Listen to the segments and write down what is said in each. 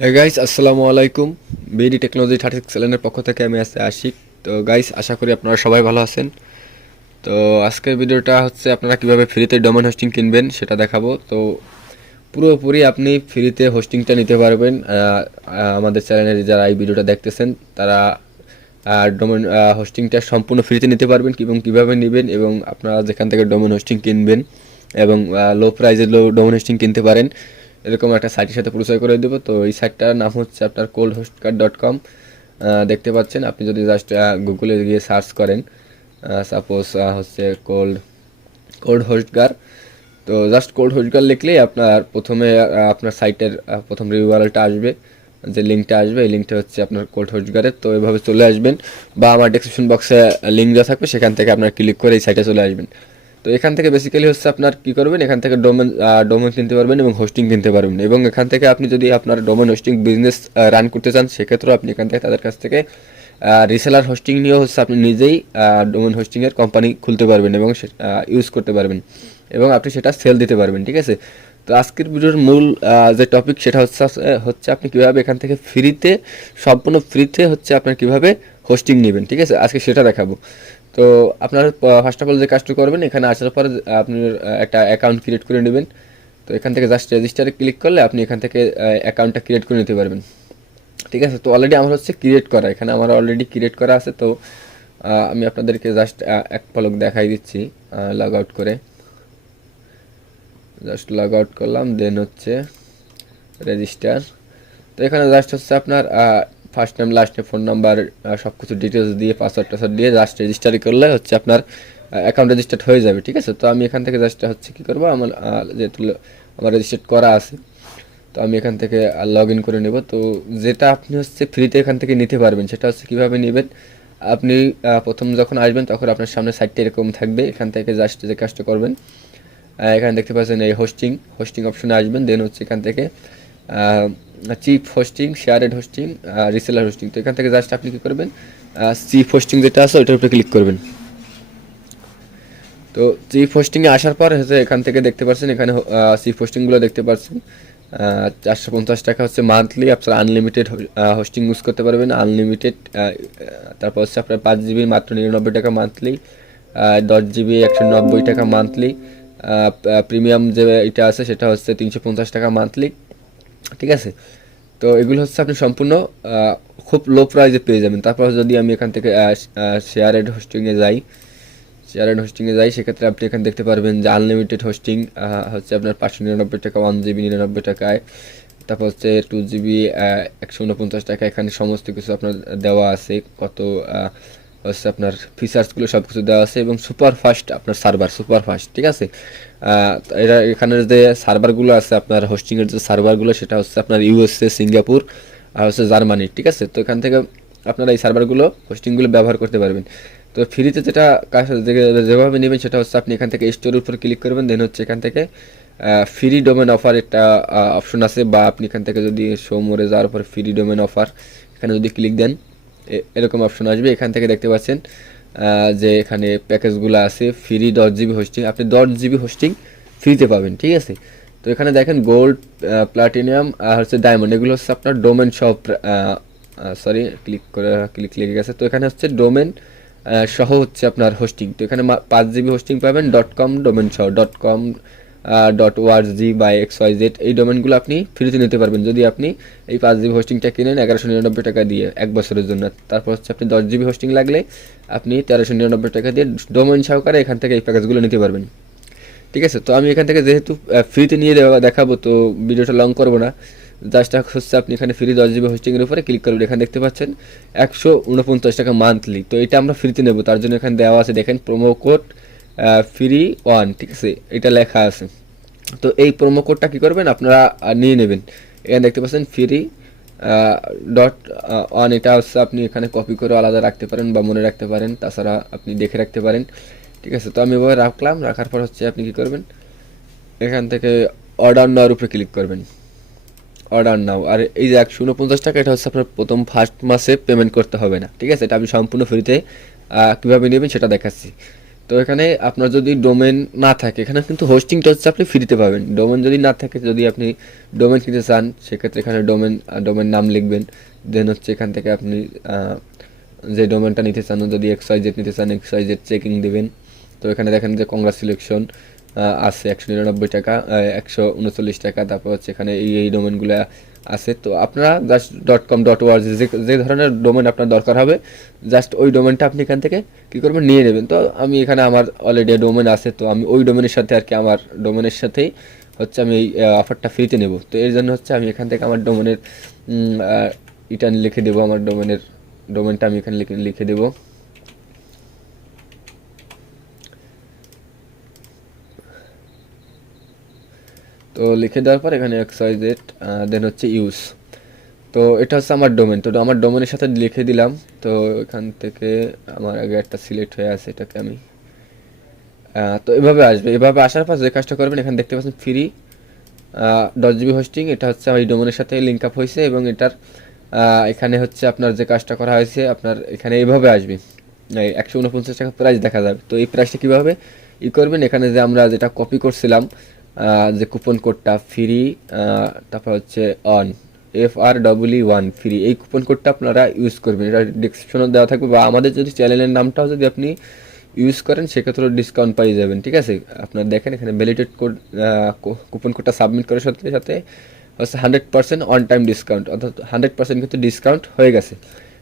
Hey guys, আসসালামু আলাইকুম। BD technology 36 চ্যানেলের পক্ষ থেকে আমি আছি আশিক। তো গাইস, আশা করি আপনারা সবাই ভালো আছেন। তো আজকের ভিডিওটা হচ্ছে আপনারা কিভাবে ফ্রিতে ডোমেন হোস্টিং কিনবেন সেটা দেখাবো। তো পুরোপুরি আপনি ফ্রিতে হোস্টিংটা নিতে পারবেন। আমাদের চ্যানেলের যারা এই ভিডিওটা দেখতেছেন তারা ডোমেন হোস্টিংটা সম্পূর্ণ ফ্রিতে নিতে পারবেন এবং কীভাবে নেবেন, এবং আপনারা যেখান থেকে ডোমেন হোস্টিং কিনবেন এবং লো প্রাইজে ডোমেন হোস্টিং কিনতে পারেন, এরকম একটা সাইটের সাথে পরিচয় করে দেবো। তো এই সাইটটার নাম হচ্ছে আপনার coldhostgar.com। দেখতে পাচ্ছেন, আপনি যদি জাস্ট গুগলে গিয়ে সার্চ করেন, সাপোজ হচ্ছে কোল্ড হোস্টগার। তো জাস্ট কোল্ড হোস্টগার লিখলেই আপনার প্রথমে আপনার সাইটের প্রথম ইউআরএলটা আসবে, যে লিঙ্কটা আসবে এই লিঙ্কটা হচ্ছে আপনার কোল্ড হোস্টগারের। তো এভাবে চলে আসবেন, বা আমার ডেসক্রিপশন বক্সে লিঙ্ক দেওয়া থাকবে, সেখান থেকে আপনার ক্লিক করে এই সাইটে চলে আসবেন। তো এখান থেকে বেসিক্যালি হচ্ছে আপনার কী করবেন, এখান থেকে ডোমেন কিনতে পারবেন এবং হোস্টিং কিনতে পারবেন। এবং এখান থেকে আপনি যদি আপনার ডোমেন হোস্টিং বিজনেস রান করতে চান, সেক্ষেত্রেও আপনি এখান থেকে তাদের কাছ থেকে রিসেলার হোস্টিং নিয়েও হচ্ছে আপনি নিজেই ডোমেন হোস্টিংয়ের কোম্পানি খুলতে পারবেন এবং ইউজ করতে পারবেন, এবং আপনি সেটা সেল দিতে পারবেন। ঠিক আছে, তো আজকের ভিডিওর মূল যে টপিক সেটা হচ্ছে আপনি কীভাবে এখান থেকে ফ্রিতে, সম্পূর্ণ ফ্রিতে হচ্ছে আপনার কীভাবে হোস্টিং নেবেন। ঠিক আছে, আজকে সেটা দেখাবো। তো আপনার ফার্স্ট অফ অল যে কাজটা করবেন, এখানে আসার পরে আপনি একটা অ্যাকাউন্ট ক্রিয়েট করে নেবেন। তো এখান থেকে জাস্ট রেজিস্টারে ক্লিক করলে আপনি এখান থেকে অ্যাকাউন্টটা ক্রিয়েট করে নিতে পারবেন। ঠিক আছে, তো অলরেডি আমার হচ্ছে ক্রিয়েট করা, এখানে আমার অলরেডি ক্রিয়েট করা আছে। তো আমি আপনাদেরকে জাস্ট এক পলক দেখাই দিচ্ছি। লগ আউট করে, জাস্ট লগ আউট করলাম, দেন হচ্ছে রেজিস্টার। তো এখানে জাস্ট হচ্ছে আপনার first name, last name, phone number, সব কিছু ডিটেলস দিয়ে পাসওয়ার্ড টাসওয়ার্ড দিয়ে জাস্ট রেজিস্টারি করলে হচ্ছে আপনার অ্যাকাউন্ট রেজিস্টার্ড হয়ে যাবে। ঠিক আছে, তো আমি এখান থেকে জাস্ট হচ্ছে কী করবো, আমার যেহেতু আমার রেজিস্টার্ড করা আছে, তো আমি এখান থেকে লগ ইন করে নেব। তো যেটা আপনি হচ্ছে ফ্রিতে এখান থেকে নিতে পারবেন, সেটা হচ্ছে কীভাবে নেবেন। আপনি প্রথম যখন আসবেন তখন আপনার সামনে সাইটটা এরকম থাকবে। এখান থেকে জাস্ট যে কাজটা করবেন, এখানে দেখতে পাচ্ছেন এই হোস্টিং অপশনে আসবেন, দেন হচ্ছে এখান থেকে cheap hosting, shared hosting, reseller hosting. তো এখান থেকে জাস্ট আপনি কী করবেন, চিপ হোস্টিং যেটা আছে ওইটার উপরে ক্লিক করবেন। তো চিপ হোস্টিংয়ে আসার পর হচ্ছে এখান থেকে দেখতে পাচ্ছেন, এখানে চিপ হোস্টিংগুলো দেখতে পাচ্ছেন। 450 টাকা হচ্ছে মান্থলি, আপনারা আনলিমিটেড হোস্টিং ইউজ করতে পারবেন, আনলিমিটেড। তারপর হচ্ছে আপনার 5 GB মাত্র 99 টাকা মান্থলি, 10 GB 190 টাকা মান্থলি, প্রিমিয়াম যে এটা আছে সেটা হচ্ছে 350 টাকা মান্থলি। ঠিক আছে, তো এগুলো হচ্ছে আপনি সম্পূর্ণ খুব লো প্রাইসে পেয়ে যাবেন। তারপর যদি আমি এখান থেকে শেয়ারেড হোস্টিংয়ে যাই, সেক্ষেত্রে আপনি এখানে দেখতে পারবেন যে আনলিমিটেড হোস্টিং হচ্ছে আপনার 599 টাকা, 1 GB 99 টাকায়। তারপর হচ্ছে 2 GB 149 টাকা। এখানে সমস্ত কিছু আপনার দেওয়া আছে, কত হচ্ছে আপনার ফিচার্সগুলো সব কিছু দেওয়া আছে, এবং সুপার ফাস্ট আপনার সুপার ফাস্ট। ঠিক আছে, এরা এখানের যে সার্ভারগুলো আছে, আপনার হোস্টিংয়ের যে সার্ভারগুলো, সেটা হচ্ছে আপনার ইউএসএ, সিঙ্গাপুর আর হচ্ছে জার্মানি। ঠিক আছে, তো এখান থেকে আপনারা এই সার্ভারগুলো, হোস্টিংগুলো ব্যবহার করতে পারবেন। তো ফ্রিতে যেটা কাজ যেভাবে নেবেন সেটা হচ্ছে আপনি এখান থেকে স্টোরের উপর ক্লিক করবেন, দেন হচ্ছে এখান থেকে ফ্রি ডোমেন অফার একটা অপশন আছে, বা আপনি এখান থেকে যদি শো মোরে যাওয়ার পর ফ্রি ডোমেন অফার এখানে যদি ক্লিক দেন, এরকম অপশন আসবে। এখান থেকে দেখতে পাচ্ছেন যে এখানে প্যাকেজগুলো আছে, ফ্রি 10 GB হোস্টিং, আপনি 10 GB হোস্টিং ফ্রিতে পাবেন। ঠিক আছে, তো এখানে দেখেন গোল্ড, প্লাটিনাম আর হচ্ছে ডায়মন্ড, এগুলো হচ্ছে আপনার ডোমেন সব, সরি ক্লিক লেগে গেছে। তো এখানে হচ্ছে ডোমেন সহ হচ্ছে আপনার হোস্টিং। তো এখানে 5 GB হোস্টিং পাবেন, .com ডোমেন সহ, .com .org বা XYZ, এই ডোমেনগুলো আপনি ফ্রিতে নিতে পারবেন যদি আপনি এই 5 GB হোস্টিংটা কিনেন 1199 টাকা দিয়ে 1 বছরের জন্য। তারপর হচ্ছে আপনি 10 GB হোস্টিং লাগলে আপনি 1399 টাকা দিয়ে ডোমেন সহকারে এখান থেকে এই প্যাকেজগুলো নিতে পারবেন। ঠিক আছে, তো আমি এখান থেকে যেহেতু ফ্রিতে নিয়ে দেখাবো, তো ভিডিওটা লং করবো না। জাস্ট হচ্ছে আপনি এখানে ফ্রি 10 GB হোস্টিংয়ের উপরে ক্লিক করবেন। এখানে দেখতে পাচ্ছেন 149 টাকা মান্থলি। তো এটা আমরা ফ্রিতে নেব, তার জন্য এখানে দেওয়া আছে, দেখেন প্রোমো কোড free1। ঠিক আছে, এটা লেখা আছে। তো এই প্রোমো কোডটা কী করবেন, আপনারা নিয়ে নেবেন। এখানে দেখতে পাচ্ছেন free.1, এটা হচ্ছে আপনি এখানে কপি করে আলাদা রাখতে পারেন বা মনে রাখতে পারেন, তাছাড়া আপনি দেখে রাখতে পারেন। ঠিক আছে, তো আমি এভাবে রাখার পর হচ্ছে আপনি কী করবেন, এখান থেকে অর্ডার নাওয়ার উপরে ক্লিক করবেন, অর্ডার নাও। আর এই যে 149 টাকা, এটা হচ্ছে আপনার প্রথম ফার্স্ট মাসে পেমেন্ট করতে হবে না। ঠিক আছে, এটা আমি সম্পূর্ণ ফ্রিতে কীভাবে নেবেন সেটা দেখাচ্ছি। তো এখানে আপনার যদি ডোমেন না থাকে, এখানে কিন্তু হোস্টিংটা হচ্ছে আপনি ফ্রিতে পাবেন। ডোমেন যদি না থাকে, যদি আপনি ডোমেন কিনতে চান, সেক্ষেত্রে এখানে ডোমেন নাম লিখবেন। দেন হচ্ছে এখান থেকে আপনি যে ডোমেনটা নিতে চান, যদি XYZ নিতে চান, XYZ চেকিং দেবেন। তো এখানে দেখেন যে কংগ্রাচুলেশন আছে 199 টাকা, 139 টাকা। তারপর হচ্ছে এখানে এই ডোমেনগুলো আছে। তো আপনারা জাস্ট .com.org যে ধরনের ডোমেন আপনার দরকার হবে, জাস্ট ওই ডোমেনটা আপনি এখান থেকে কী করবেন, নিয়ে নেবেন। তো আমি এখানে আমার অলরেডি ডোমেন আছে, তো আমি ওই ডোমেনের সাথে আর কি আমার ডোমেনের সাথেই হচ্ছে আমি এই অফারটা ফ্রিতে নেব। তো এর জন্য হচ্ছে আমি এখান থেকে আমার ডোমেনের এটা লিখে দেবো। আমার ডোমেনটা আমি এখানে লিখে দেবো। তো লিখে দেওয়ার পর এখানে XYZ দেন হচ্ছে ইউজ। তো এটা হচ্ছে আমার ডোমেন। তো আমার ডোমেনের সাথে লিখে দিলাম। তো এখান থেকে আমার আগে একটা সিলেক্ট হয়ে আছে, এটাকে আমি তো এভাবে আসবে। এভাবে আসার পর যে কাজটা করবেন, এখানে দেখতে পাচ্ছেন ফ্রি .gb হোস্টিং। এটা হচ্ছে আমার এই ডোমেনের সাথে লিঙ্ক আপ হয়েছে এবং এটার এখানে হচ্ছে আপনার যে কাজটা করা হয়েছে, আপনার এখানে এইভাবে আসবে, 149 টাকা প্রাইস দেখা যাবে। তো এই প্রাইসটা কীভাবে করবেন, এখানে যে আমরা যেটা কপি করছিলাম, যে কুপন কোডটা ফ্রি, তারপর হচ্ছে অন FREE1 ফ্রি, এই কুপন কোডটা আপনারা ইউজ করবেন। এটা ডিসক্রিপশনে দেওয়া থাকবে, বা আমাদের যদি চ্যানেলের নামটাও যদি আপনি ইউজ করেন, সেক্ষেত্রেও ডিসকাউন্ট পেয়ে যাবেন। ঠিক আছে, আপনার দেখেন এখানে ভ্যালিডেট কোড, কুপন কোডটা সাবমিট করার সাথে সাথে হচ্ছে 100% অন টাইম ডিসকাউন্ট, অর্থাৎ 100% কিন্তু ডিসকাউন্ট হয়ে গেছে।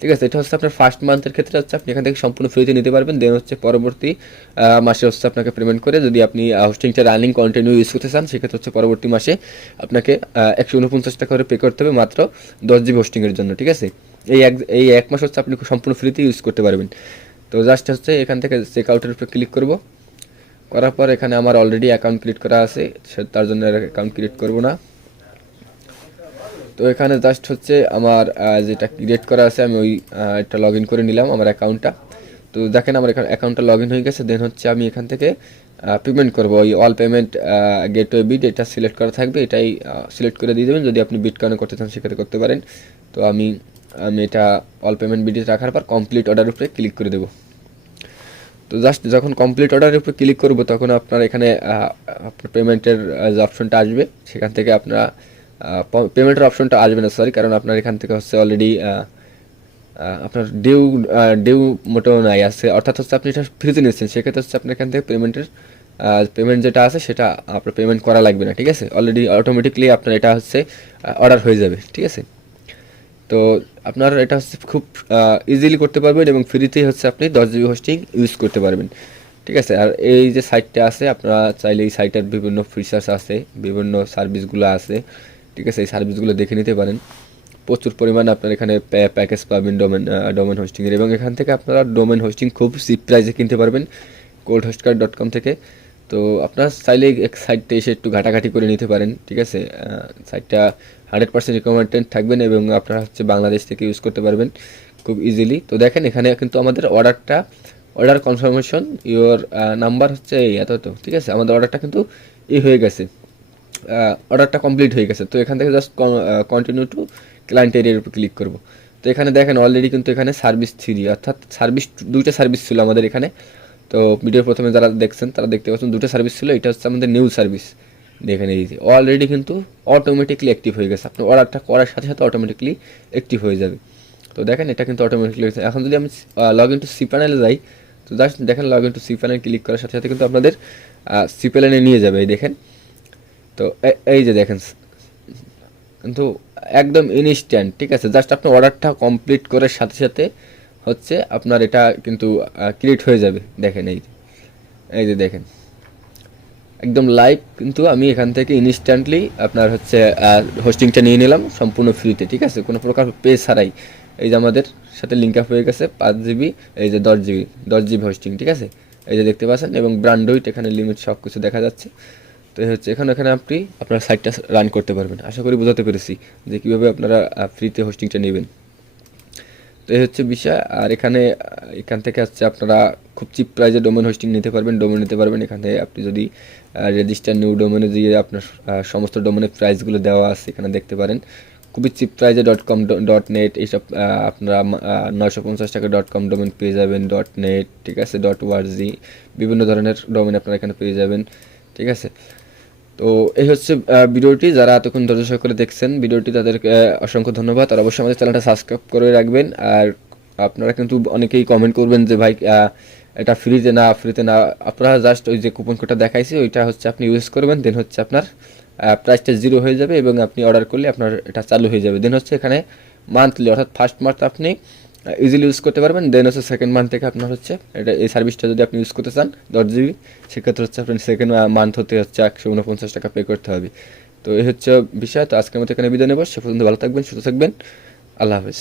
ঠিক আছে, এটা হচ্ছে আপনার ফার্স্ট মান্থের ক্ষেত্রে হচ্ছে আপনি এখান থেকে সম্পূর্ণ ফ্রিতে নিতে পারবেন। দেন হচ্ছে পরবর্তী মাসে হচ্ছে আপনাকে পেমেন্ট করে, যদি আপনি হোস্টিংটা রানিং কন্টিনিউ ইউজ করতে চান, সেক্ষেত্রে হচ্ছে পরবর্তী মাসে আপনাকে 149 টাকা করে পে করতে হবে মাত্র 10 GB হোস্টিংয়ের জন্য। ঠিক আছে, এই এক মাস হচ্ছে আপনি সম্পূর্ণ ফ্রিতে ইউজ করতে পারবেন। তো জাস্ট হচ্ছে এখান থেকে চেক আউটের উপরে ক্লিক করব। করার পর এখানে আমার অলরেডি অ্যাকাউন্ট ক্রিয়েট করা আছে, তার জন্য অ্যাকাউন্ট ক্রিয়েট করব না। তো এখানে জাস্ট হচ্ছে আমার যেটা ক্রিয়েট করা আছে, আমি ওই এটা লগ ইন করে নিলাম আমার অ্যাকাউন্টটা। তো দেখেন আমার এখানে অ্যাকাউন্টটা লগ ইন হয়ে গেছে। দেন হচ্ছে আমি এখান থেকে পেমেন্ট করবো, ওই অল পেমেন্ট গেটওয়ে বিট, এটা সিলেক্ট করা থাকবে, এটাই সিলেক্ট করে দিয়ে দেবেন। যদি আপনি বিটকয়েনে করতে চান, সেক্ষেত্রে করতে পারেন। তো আমি এটা অল পেমেন্ট বিটে রাখার পর কমপ্লিট অর্ডার উপরে ক্লিক করে দেবো। তো জাস্ট যখন কমপ্লিট অর্ডারের উপরে ক্লিক করব, তখন আপনার এখানে আপনার পেমেন্টের যে অপশনটা আসবে, সেখান থেকে আপনার পেমেন্টের অপশনটা আসবে না, সরি, কারণ আপনার এখান থেকে হচ্ছে অলরেডি আপনার ডিউ মোটেও নাই আছে, অর্থাৎ হচ্ছে আপনি এটা ফ্রিতে নিচ্ছেন। সেক্ষেত্রে হচ্ছে আপনার এখান থেকে পেমেন্ট যেটা আছে, সেটা আপনার পেমেন্ট করা লাগবে না। ঠিক আছে, অলরেডি অটোমেটিকলি আপনার এটা হচ্ছে অর্ডার হয়ে যাবে। ঠিক আছে, তো আপনার এটা হচ্ছে খুব ইজিলি করতে পারবেন এবং ফ্রিতেই হচ্ছে আপনি 10 GB হোস্টিং ইউজ করতে পারবেন। ঠিক আছে, আর এই যে সাইটটা আছে, আপনারা চাইলে এই সাইটের বিভিন্ন ফিচার্স আছে, বিভিন্ন সার্ভিসগুলো আছে। ঠিক আছে, এই সার্ভিসগুলো দেখে নিতে পারেন। প্রচুর পরিমাণে আপনার এখানে প্যাকেজ পাবেন ডোমেন হোস্টিংয়ের, এবং এখান থেকে আপনারা ডোমেন হোস্টিং খুব চিপ প্রাইসে কিনতে পারবেন coldhostgar.com থেকে। তো আপনার চাইলে এক সাইটটা এসে একটু ঘাটাঘাটি করে নিতে পারেন। ঠিক আছে, সাইটটা 100% রিকমেন্ডেড থাকবেন এবং আপনারা হচ্ছে বাংলাদেশ থেকে ইউজ করতে পারবেন খুব ইজিলি। তো দেখেন এখানে কিন্তু আমাদের অর্ডার কনফার্মেশন ইওর নাম্বার হচ্ছে এই এত। তো ঠিক আছে, আমাদের অর্ডারটা কিন্তু হয়ে গেছে, অর্ডারটা কমপ্লিট হয়ে গেছে। তো এখান থেকে জাস্ট কন্টিনিউ টু ক্লায়েন্ট এরিয়ার উপর ক্লিক করব। তো এখানে দেখেন অলরেডি কিন্তু এখানে সার্ভিস 3, অর্থাৎ দুইটা সার্ভিস ছিল আমাদের এখানে। তো ভিডিওর প্রথমে যারা দেখছেন, তারা দেখতে পাচ্ছেন দুটো সার্ভিস ছিল, এটা হচ্ছে আমাদের নিউ সার্ভিস। দেখেন এই যে অলরেডি কিন্তু অটোমেটিকলি অ্যাক্টিভ হয়ে গেছে, আপনি অর্ডারটা করার সাথে সাথে অটোমেটিকলি অ্যাক্টিভ হয়ে যাবে। তো দেখেন এটা কিন্তু অটোমেটিকলি হয়েছে। এখন যদি আমি লগ ইন টু সি প্যানেলে যাই, তো জাস্ট দেখেন log in to cPanel click করার সাথে সাথে কিন্তু আপনাদের সি প্যানেলে নিয়ে যাবে। এই দেখেন, তো এই যে দেখেন কিন্তু একদম ইনস্ট্যান্ট। ঠিক আছে, জাস্ট আপনার অর্ডারটা কমপ্লিট করার সাথে সাথে হচ্ছে আপনার এটা কিন্তু ক্রিয়েট হয়ে যাবে। দেখেন এই যে দেখেন একদম লাইভ, কিন্তু আমি এখান থেকে ইনস্ট্যান্টলি আপনার হচ্ছে হোস্টিংটা নিয়ে নিলাম সম্পূর্ণ ফ্রিতে। ঠিক আছে, কোনো প্রকার পে ছাড়াই। এই যে আমাদের সাথে লিঙ্ক আপ হয়ে গেছে 5 GB, এই যে 10 GB হোস্টিং। ঠিক আছে, এই যে দেখতে পাচ্ছেন, এবং ব্র্যান্ড উইট এখানে লিমিট সব কিছু দেখা যাচ্ছে। তো এই হচ্ছে এখানে আপনি আপনার সাইটটা রান করতে পারবেন। আশা করি বোঝাতে পেরেছি যে কীভাবে আপনারা ফ্রিতে হোস্টিংটা নেবেন। তো এই হচ্ছে বিষয়। আর এখান থেকে হচ্ছে আপনারা খুব চিপ প্রাইসে ডোমেন হোস্টিং নিতে পারবেন। এখানে আপনি যদি রেজিস্টার নিউ ডোমেনে দিয়ে আপনার সমস্ত ডোমেনের প্রাইসগুলো দেওয়া আছে, এখানে দেখতে পারেন খুবই চিপ প্রাইজে .com.net এইসব আপনারা 950 টাকা .com ডোমেন পেয়ে যাবেন, .net, ঠিক আছে, .org, বিভিন্ন ধরনের ডোমেন আপনারা এখানে পেয়ে যাবেন, ঠিক আছে। তো এই হচ্ছে ভিডিওটি। যারা এতক্ষণ ধৈর্য সহকারে দেখছেন ভিডিওটি, তাদেরকে অসংখ্য ধন্যবাদ। আর অবশ্যই আমাদের চ্যানেলটা সাবস্ক্রাইব করে রাখবেন। আর আপনারা কিন্তু অনেকেই কমেন্ট করবেন যে ভাই এটা ফ্রিতে না, আপনারা জাস্ট ওই যে কুপন কোডটা দেখাইছি ওইটা হচ্ছে আপনি ইউজ করবেন, দেন হচ্ছে আপনার প্রাইসটা 0 হয়ে যাবে এবং আপনি অর্ডার করলে আপনার এটা চালু হয়ে যাবে। দেন হচ্ছে এখানে মান্থলি, অর্থাৎ ফার্স্ট মান্থ আপনি ইজিলি ইউজ করতে পারবেন। দেন হচ্ছে সেকেন্ড মান্থ থেকে আপনার হচ্ছে এটা, এই সার্ভিসটা যদি আপনি ইউজ করতে চান 10 GB, সেক্ষেত্রে হচ্ছে আপনার সেকেন্ড মান্থ হতে হচ্ছে 149 টাকা পে করতে হবে। তো এই হচ্ছে বিষয়। তো আজকের মতো এখানে বিদায় নেব। সে পর্যন্ত ভালো থাকবেন, সুস্থ থাকবেন। আল্লাহ হাফেজ।